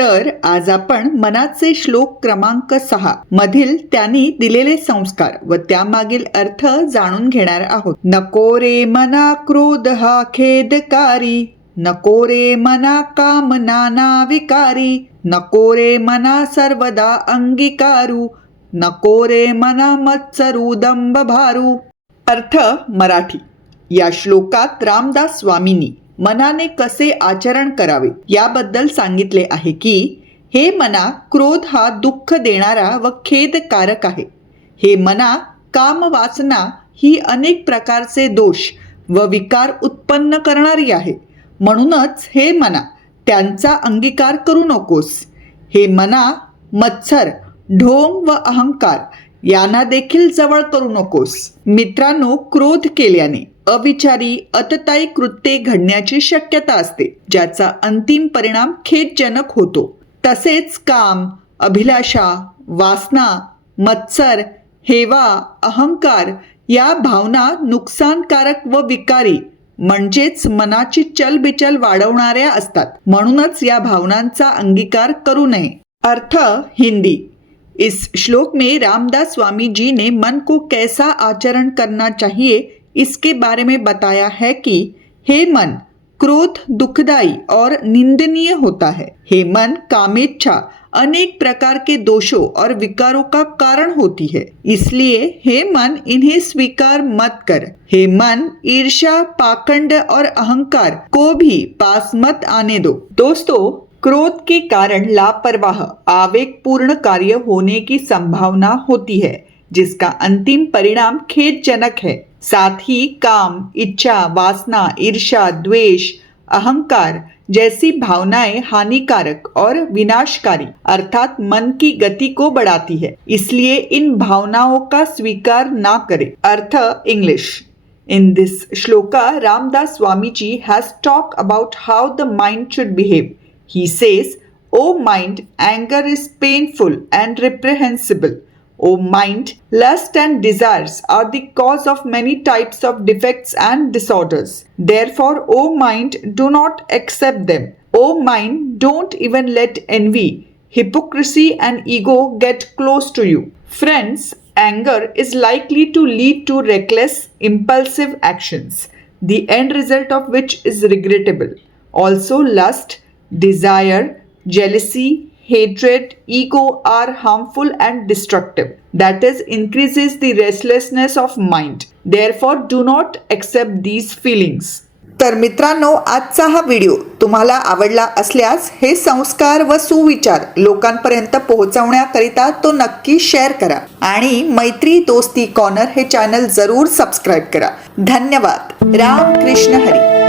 तर आज आपण मनाचे श्लोक क्रमांक सहा मधील त्यांनी दिलेले संस्कार व त्यामागील अर्थ जाणून घेणार आहोत. नको रे मना क्रोध हा खेदकारी नको रे मना काम नाना विकारी नको रे मना सर्वदा अंगीकारू नको रे मना मत्सरू दंभ भारू अर्थ मराठी. या श्लोकात रामदास स्वामींनी मनाने कसे आचरण करावे याबद्दल सांगितले आहे की हे मना क्रोध हा दुःख देणारा व खेदकारक आहे. हे मना काम वाचना ही अनेक प्रकारचे दोष व विकार उत्पन्न करणारी आहे. म्हणूनच हे मना त्यांचा अंगीकार करू नकोस. हे मना मत्सर ढोंग व अहंकार यांना देखील जवळ करू नकोस. मित्रांनो क्रोध केल्याने अविचारी अतताई कृत्ये घडण्याची शक्यता असते ज्याचा अंतिम परिणाम खेदजनक होतो. तसेच काम अभिलाषा वासना मत्सर हेवा अहंकार या भावना नुकसानकारक व विकारी म्हणजेच मनाची चलबिचल वाढवणाऱ्या असतात. म्हणूनच या भावनांचा अंगीकार करू नये. अर्थ हिंदी. इस श्लोक में रामदास स्वामी जी ने मन को कैसा आचरण करना चाहिए, इसके बारे में बताया है कि, हे मन, क्रोध दुखदाई और निंदनीय होता है। हे मन, कामेच्छा, अनेक प्रकार के दोषों और विकारों का कारण होती है। इसलिए, हे मन, इन्हें स्वीकार मत कर। हे मन, ईर्ष्या, पाखंड और अहंकार को भी पास मत आने दो। दोस्तों क्रोध के कारण लापरवाह आवेगपूर्ण कार्य होने की संभावना होती है जिसका अंतिम परिणाम खेदजनक है। साथ ही काम इच्छा वासना ईर्ष्या द्वेष अहंकार जैसी भावनाएँ हानिकारक और विनाशकारी अर्थात मन की गति को बढ़ाती है। इसलिए इन भावनाओं का स्वीकार ना करें। अर्थ English. In this shloka, Ramdas Swamiji has talked about how the mind should behave. He says, O mind, anger is painful and reprehensible. O mind, lust and desires are the cause of many types of defects and disorders. Therefore, O mind, do not accept them. O mind, don't even let envy, hypocrisy, and ego get close to you. Friends, anger is likely to lead to reckless, impulsive actions, the end result of which is regrettable. Also, lust, desire, jealousy, hatred, ego are harmful and destructive. That is, increases the restlessness of mind. Therefore, do not accept these feelings. तर मित्रांनो आजचा हा video तुम्हाला आवडला असल्यास हे संस्कार व सुविचार लोकांपर्यंत पोहोचवण्याकरिता तो नक्की शेअर करा आणि मैत्री दोस्ती कॉर्नर हे चॅनल जरूर सबस्क्राईब करा धन्यवाद राम कृष्ण हरी